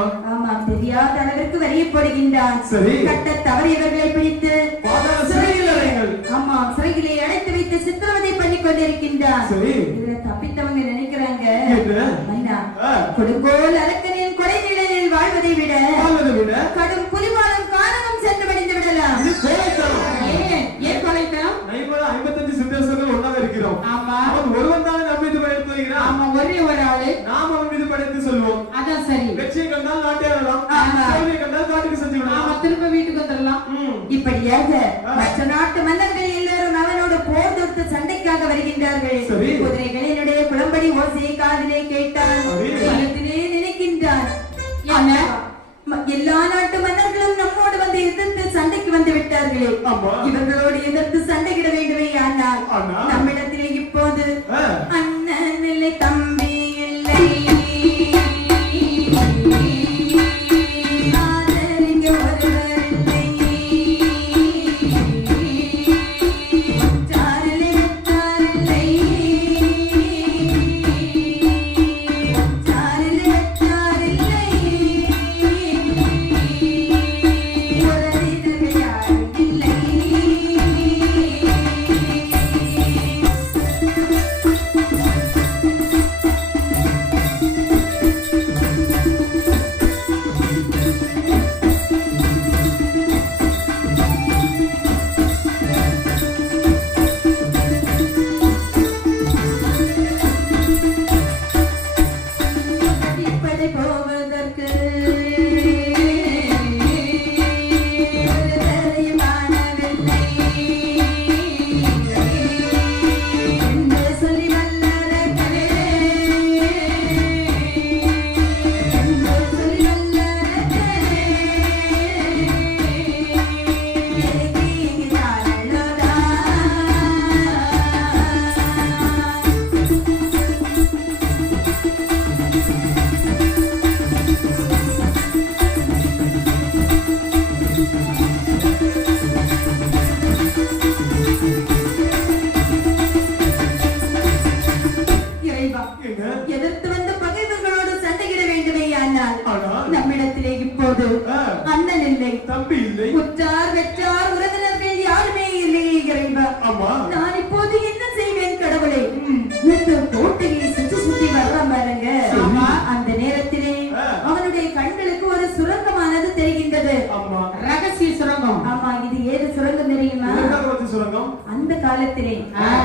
ஆமா, தெரியாத அளவிற்கு வரிய போடுகின்றான். கட்ட தவறியவர்களை பிடித்து ஆமா சிறையிலே அடைத்து வைத்து சித்திரவதை பண்ணி கொண்டிருக்கின்றான். இதுல தப்பித்தவங்க நினைக்கிறாங்க, கொடுங்கோல் அரக்கனின் கொடை நிழலில் வாழ்வதை விட கடும் புலிவாலும் காரணம் சென்று வடிந்து விடலாம். ஏன் கொலைத்தனம்? 55 சித்தர்கள் ஒன்றாக இருக்கிறோம். ஆமா, அவன் ஒருவன் தான் நம் மீது படைத்து வைக்கிறான். ஆமா, ஒரே ஒரு ஆளு நாம் அவன் மீது படைத்து சொல்லுவோம். அதான் சரி. வெற்றியை கண்டால் நாட்டேறலாம், தோல்வியை கண்டால் காட்டுக்கு சென்று விடலாம். ஆமா, திரும்ப வீட்டுக்கு வந்துடலாம். இப்படியாக மற்ற நாட்டு மன்னர்கள் எல்லாரும் அவனோடு போர் தொடுத்து சண்டைக்காக வருகின்றார்கள். குதிரைகளினுடைய குளம்படி ஓசையை காதிலே கேட்டான். நினைக்கின்றான், எல்லா நாட்டு மன்னர்களும் நம்மோடு வந்து எதிர்த்து சண்டைக்கு வந்து விட்டார்களே, இவர்களோடு எதிர்த்து சண்டையிட வேண்டுமே. ஆனால் நம்மிடத்திலே இப்போது அண்ணன் இல்லை, தம்பி இல்லை, எதிர்த்து வந்த பகைவர்களோடு சண்டையிட வேண்டுமே. ஆனால் நம்மிடத்திலே இப்போது அண்ணன் இல்லை, தம்பி இல்லை, உற்றார் வெற்றார் உறவினர்கள் யாருமே இல்லையே இறைவா. நான் இப்போது என்ன செய்வேன் கடவுளை? கோட்டையை சுற்றி சுற்றி வர்றான் பாருங்க. அந்த நேரத்திலே அவனுடைய கண்களுக்கு ஒரு சுரங்கமானது தெரிகின்றது. ரகசிய சுரங்கம். ஆமா, இது ஏது சுரங்கம் தெரியுமா? அந்த காலத்திலே,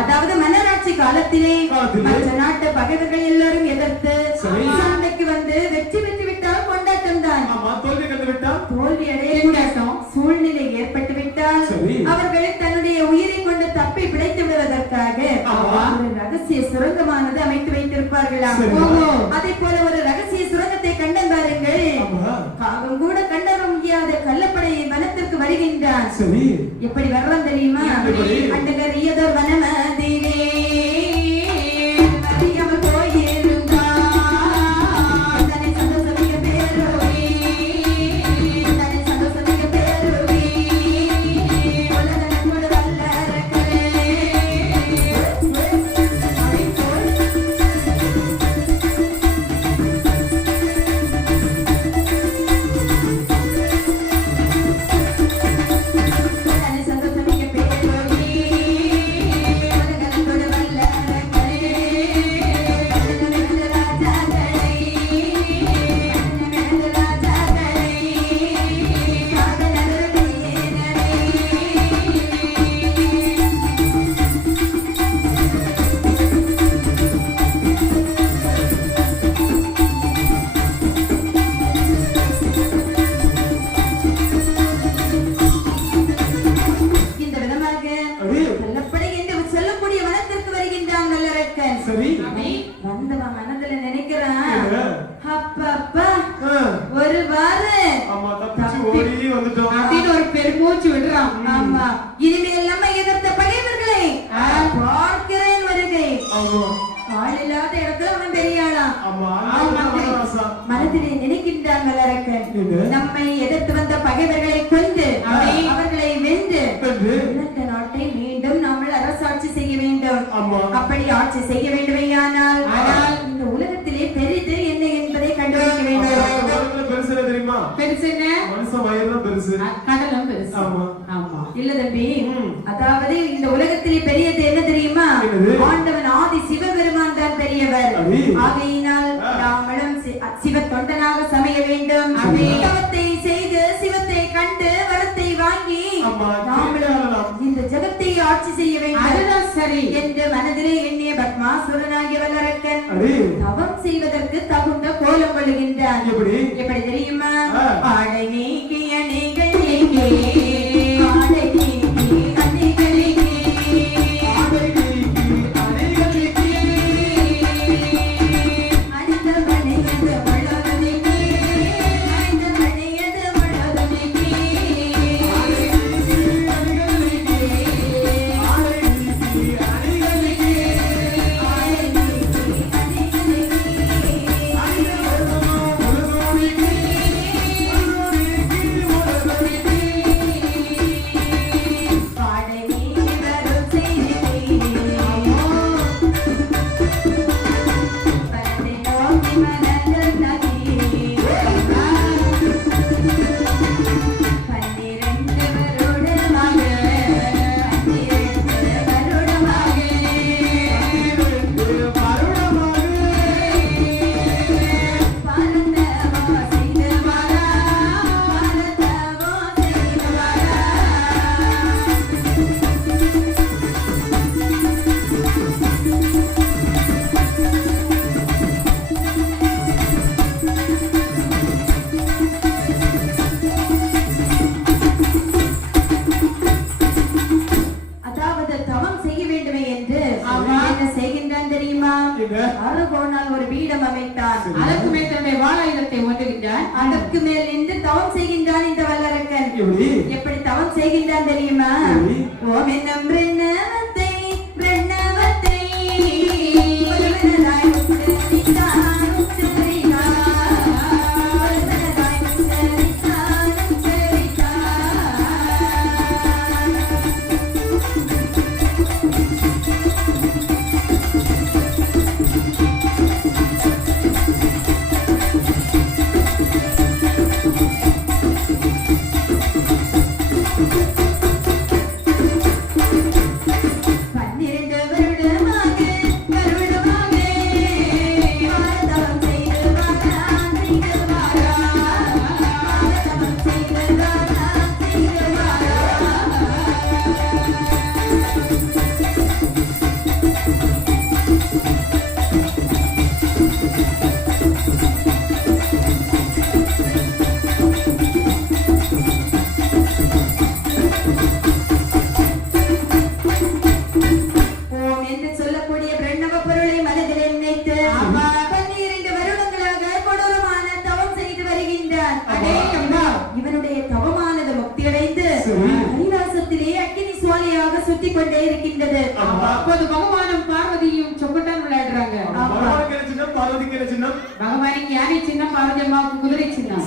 அதாவது மன்னராட்சி காலத்திலே மற்ற நாட்டு பகைவர்கள் எல்லாரும் எதிர்த்து சண்டைக்கு வந்து வெற்றி பெற்று விட்டால் கொண்டாட்டம் தான். தோல்வி அடைய சூழ்நிலை ஏற்பட்டு விட்டால் அவர்களை தன்னுடைய உயிரை கொண்டு தப்பி பிழைத்து விடுவதற்காக ஒரு ரகசிய சுரங்கமானது அமைத்து வைத்திருப்பார்களாம். அதே போல ஒரு ரகசிய சுரங்கத்தை கண்டன் பாருங்கள். காகம் கூட கண்டற முடியாத கள்ளப்படை வனத்திற்கு வருகின்றான். எப்படி வர்றான் தெரியுமா? அண்டகரியதோர் வனமதிலே பெருமூச்சு விடுறான். ஆமா, இனிமேல் நம்ம எதிர்த்த பகைவர்களை பார்க்கிறேன் வருகை. ஆளில்லாத இடத்துல அவன் பெரியாளாம். மனதிலே நினைக்கின்றார்கள் அரக்கன், நம்மை எதிர்த்து வந்த பகைவர்களை கொண்டு அவர்களை வென்று இந்த நாட்டை மீண்டும் நாமல் அரசாட்சி செய்ய வேண்டும். அப்படி ஆட்சி செய்ய வேண்டுமே. ஆனால் இந்த உலகத்திலே பெரிது என்ன என்பதை கண்டுபிடிக்க வேண்டும். பெருசு என்ன? மனுஷன் வயிறு தான் பெருசு, கடலும் பெருசு. ஆமா ஆமா இல்ல தம்பி, அதாவது இந்த உலகத்திலே பெரியது என்ன தெரியுமா? ஆண்டவன் ஆதி சிவபெருமான் தான் பெரியவர். ஆகையினால் நாமளும் சிவ தொண்டனாக சமைய வேண்டும். தவத்தை செய்து சிவத்தை கண்டு வரத்தை வாங்கி நாமளும் இந்த ஜகத்தை ஆட்சி செய்ய வேண்டும். அதுதான் சரி என்று மனதிலே எண்ணிய பத்மாசுரனாகிய வல்லரக்கன் தவம் செய்வதற்கு தகுந்த கோலம் கொள்ளுகின்றான். எப்படி தெரியுமா? ஆடை நீக்கி அணிகள் நீக்கி ஆடை நீக்கி அணிகள் நீக்கி அணிந்த மணியது முழுது நீக்கி அணிந்த மணியது முழுது நீக்கி அறுகோணால் ஒரு பீடம் அமைத்தான். அதற்கு மேல் தன்னுடைய வாளாயுதத்தை ஓட்டுகின்றான். அதற்கு மேல் நின்று தவம் செய்கின்றான் இந்த வல்லரக்கன். எப்படி தவம் செய்கின்றான் தெரியுமா? ஓம் என்னும் பிரணவத்தை பிரணவத்தை பலவனதாய் உச்சரித்தான் உச்சரித்தான் பலவனதாய் உச்சரித்தான் உச்சரித்தான். இவனுடைய தவமானது முக்தியடைந்து கைலாசத்திலே அக்கினி சுவாலியாக சுத்தி கொண்டே இருக்கின்றது. அப்போது பகவானும் பார்வதியும் சொக்கட்டான் விளையாடுறாங்க. பகவானுக்கு யானை சின்னம், பார்வதி அம்மாவுக்கு குதிரை சின்னம்.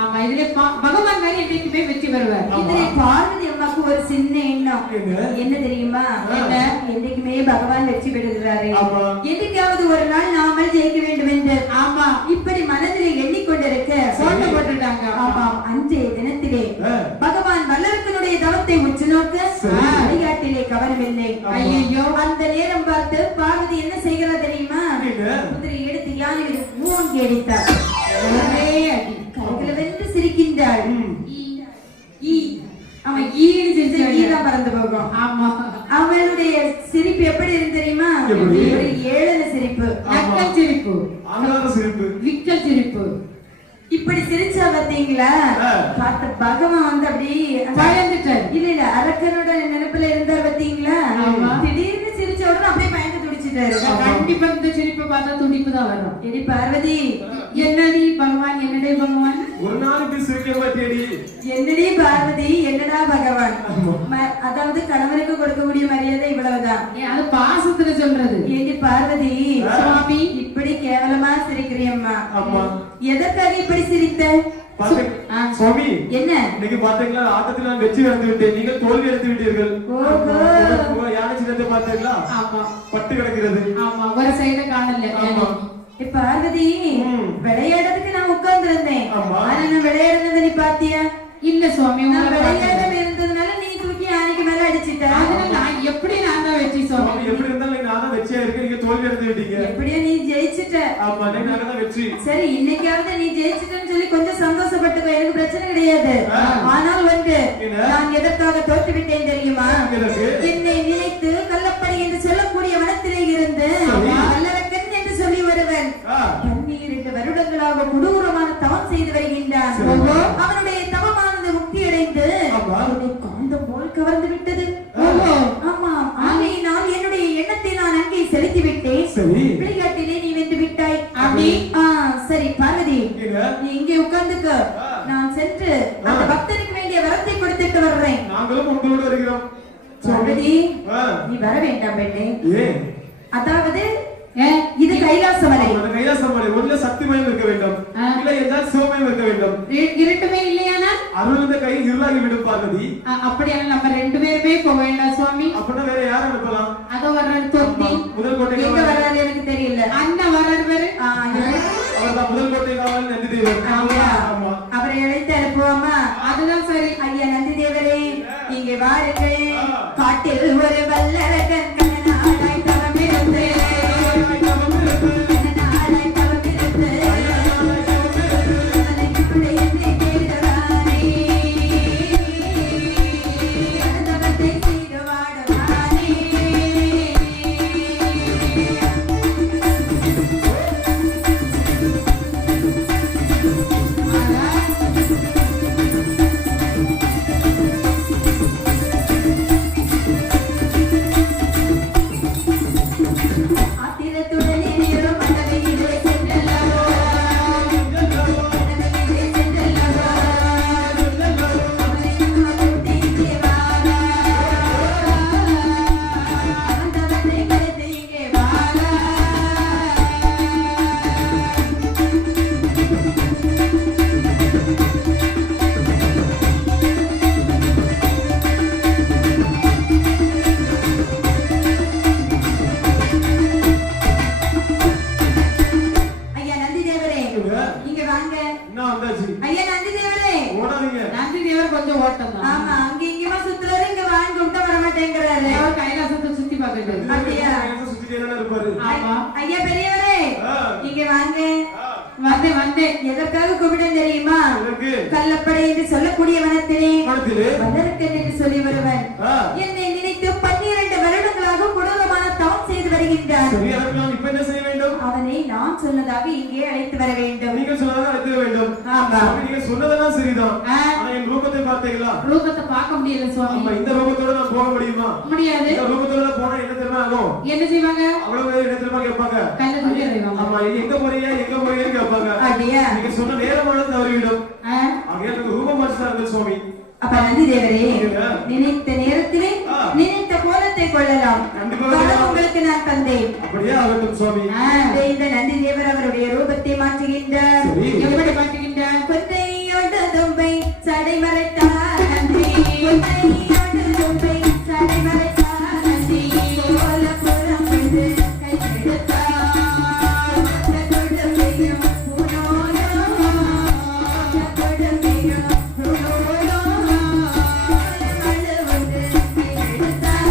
ஆமா, இதுல பகவான் தான் என்னைக்குமே வெற்றி பெறுவார். இதுல பார்வதி அம்மாவுக்கு ஒரு சின்ன எண்ணம் என்ன தெரியுமா? என்னைக்குமே பகவான் வெற்றி பெறுகிறாரு, என்னைக்காவது ஒரு நாள் நாமல் ஜெயிக்க வேண்டும் என்று. ஆமா, இப்படி மனதில் எண்ணிக்கொண்டிருக்க சோட்டை போட்டுட்டாங்க. ஆமா, அன்றைய தினத்திலே பகவான் வல்லரக்கனுடைய தவத்தை உற்று நோக்க வழிகாட்டிலே கவனமில்லை. ஐயோ, அந்த நேரம் பார்த்து பார்வதி என்ன செய்கிறார் தெரியுமா? குதிரை எடுத்து யானை மூங்கி அடித்தார். கைகளை வென்று சிரிக்கின்றாள். அவன் ஈதான் பறந்து போகும். ஆமா, அவளுடைய சிரிப்பு எப்படி இருந்து தெரியுமா? ஏழன சிரிப்பு, நக்கல் சிரிப்பு, விக்கல் சிரிப்பு. இப்படி சிரிச்சா பாத்தீங்களா? பார்த்த பகவான் வந்து அப்படி பயந்துட்டார். இல்ல அரக்கனோட நினைப்புல இருந்தார் பாத்தீங்களா? திடீர்னு சிரிச்ச உடனே அப்படியே பயந்து துடிச்சிட்டாரு. கண்டிப்பா இந்த சிரிப்பை பார்த்தா துடிப்பு தான் வரும். எடி பார்வதி, என்னடி பகவான், என்னடே பகவான், ஒரு நாளைக்கு சிரிக்க மாட்டேடி. என்னடி பார்வதி, என்னடா பகவான்? அதாவது கணவனுக்கு கொடுக்கக்கூடிய மரியாதை இவ்வளவுதான். அது பாசத்துல சொல்றது. ஏடி பார்வதி, சுவாமி இப்படி கேவலமா சிரிக்கிறியம்மா, எதற்காக இப்படி சிரித்த? சுவாமி, என்ன இன்னைக்கு பாத்தீங்களா, ஆட்டத்தில் நான் வெற்றி எடுத்து விட்டேன், நீங்கள் தோல்வி எடுத்து விட்டீர்கள். யானை சின்னத்தை பார்த்தீங்களா? ஆமா, பட்டு கிடக்கிறது. ஆமா, ஒரு சைட காணல. பார்வதி, விளையாடுறதுக்கு நான் உட்கார்ந்து இருந்தேன். ஆனா நான் விளையாட பாத்தியா? இல்ல சுவாமி நான் உங்களை விளையாட பார்த்தேன். இருந்ததுனால நீ தூக்கி யானைக்கு மேல அடிச்சிட்ட. அதுல நான் எப்படி நான் தான் வெற்றி சுவாமி சுவாமி. எப்படி இருந்தாலும் நீங்க நான் தான் வெற்றியா இருக்கு, நீங்க தோல்வி அடைந்து விட்டீங்க. எப்படியோ நீ ஜெயிச்சிட்ட. ஆமா நீங்க தான் வெற்றி. சரி, இன்னைக்காவது நீ ஜெயிச்சிட்டன்னு சொல்லி கொஞ்சம் சந்தோஷப்பட்டுக்கோ, எனக்கு பிரச்சனை கிடையாது. ஆனால் வந்து நான் எதற்காக தோற்று விட்டேன் தெரியுமா? என்னை நினைத்து கள்ளப்படி என்று சொல்லக்கூடிய வனத்திலே இருந்து வல்லரக்கன் என்று சொல்லி வருவன் 12 வருடங்களாக கொடூரமான தவம் செய்து வருகின்றான். அவனுடைய தவமானது முக்தி அடைந்து அவனை காந்தம் போல் கவர்ந்து விட்டது. ஆமா, ஆகையினால் என்னுடைய எண்ணத்தை நான் அங்கே செலுத்தி விட்டேன். விளையாட்டிலே நீ வென்று விட்டாய். அப்படி? சரி பார்வதி, நீ இங்கே உட்கார்ந்துக்க. நான் சென்று அந்த பக்தனுக்கு வேண்டிய வரத்தை கொடுத்துட்டு வர்றேன். நாங்களும் உங்களோட வருகிறோம். பார்வதி, நீ வர வேண்டாம் பெண்ணே. ஏன்? அதாவது இது கைலாசமலை. கைலாசமலை ஒன்றுல சக்திமயம் இருக்க வேண்டும், இல்ல என்றால் சிவமயம் இருக்க வேண்டும். இருட்டுமே இல்லையானா அருள் இந்த கை இருளாகி விடும் பார்வதி. அப்படியான நம்ம 2 பேருமே போக வேண்டாம் சுவாமி. அப்படின்னா வேற யாரை அனுப்பலாம்? அதோ வர்றாரு தொந்தி. முதல் கோட்டை எங்க வர்றாரு எனக்கு தெரியல. அண்ணன் வர்றாரு. அவர்தான் முதல் கோட்டை காவல் நந்தி தேவர். ஆமா, அவரை அழைத்து அனுப்புவோமா? அதுதான் சரி. ஐயா நந்தி தேவரே, இங்கே வாருங்கள். காட்டில் ஒரு வல்லரகன் கண்ணனாய் தவமிருந்து கொஞ்சம் ஓட்டம் தான். ஆமா, அங்க இங்கமா சுத்துறாரு, இங்க வாங்கி விட்டா வர மாட்டேங்கிறாரு. அவர் கைலாசத்தை சுத்தி பார்த்துட்டு. அப்படியா? சுத்திட்டே தான் இருப்பாரு. ஆமா. ஐயா பெரியவரே, இங்க வாங்க. வந்தேன். எதற்காக கூப்பிட்டேன் தெரியுமா? கள்ளப்படை என்று சொல்லக்கூடிய வனத்திலே வல்லரக்கன் என்று சொல்லி வருவன் என்னை நினைத்து 12 வருடங்களாக கொடூரமான தவம் செய்து வருகின்றான். இப்ப என்ன செய்ய வேண்டும்? அவனை நான் சொன்னதாக இங்கே அழைத்து வர வேண்டும். நீங்க சொன்னதாக அழைத்து வர வேண்டும். ஆமா, நீங்க சொன்னதெல்லாம் சரிதான். ஆனா என் ரூபத்தை பார்த்தீங்களா? ரூபத்தை பார்க்க முடியல சுவாமி. இந்த ரூபத்தோட நான் போக முடியுமா? முடியாது. இந்த ரூபத்தோட போனா என்ன தெரியுமா ஆகும்? என்ன செய்வாங்க? அவ்வளவு என்ன தெரியுமா கேட்பாங்க? கல்ல தூக்கி எறிவாங்க. ஆமா, எங்க போறீங்க எங்க போறீங்கன்னு கேட்பாங்க. அப்படியா? நீங்க சொன்ன நேரமானது தவறிவிடும். ஆகையால் எனக்கு ரூபம் மாற்றார்கள் சுவாமி. அப்ப நந்தி தேவரே, நினைத்த நேரத்திலே நினைத்த கோலத்தை கொள்ளலாம். உங்களுக்கு நான் தந்தேன். அப்படியே ஆகட்டும் சுவாமி. இந்த நந்தி தேவர் அவருடைய ரூபத்தை மாற்றுகின்றார். எப்படி மாற்றுகின்றார்? கொன்றையோடு தும்பை சடை மறைத்தார் நந்தி. கொன்றையோடு தும்பை சடை மறைத்தார் நந்தி. கோலப்புறம் கொண்டு கை எடுத்தார். கொடுமையும் புனோலும் கொடுமையும் புனோலும் அழுவது கை எடுத்தார்.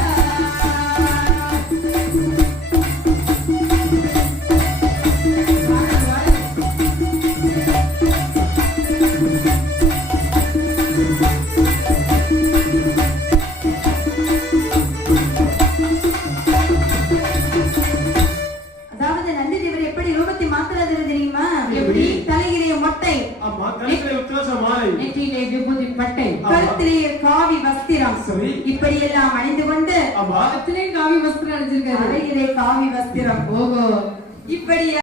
அதாவது நந்தி தேவர் எப்படி ரூபத்தை மாத்துறது தெரியுமா? எப்படி? தலையிலே மொட்டை, ஆமா, கழுத்திலே உத்திராட்ச மாலை, நெற்றியிலே விபூதி பட்டை, கழுத்திலே காவி வஸ்திரம், சரி, இப்படி எல்லாம் அணிந்து கொண்டு ஆமா, கழுத்திலே காவி வஸ்திரம் அணிஞ்சிருக்காரு. தலையிலே காவி வஸ்திரம், ஓஹோ, இப்படி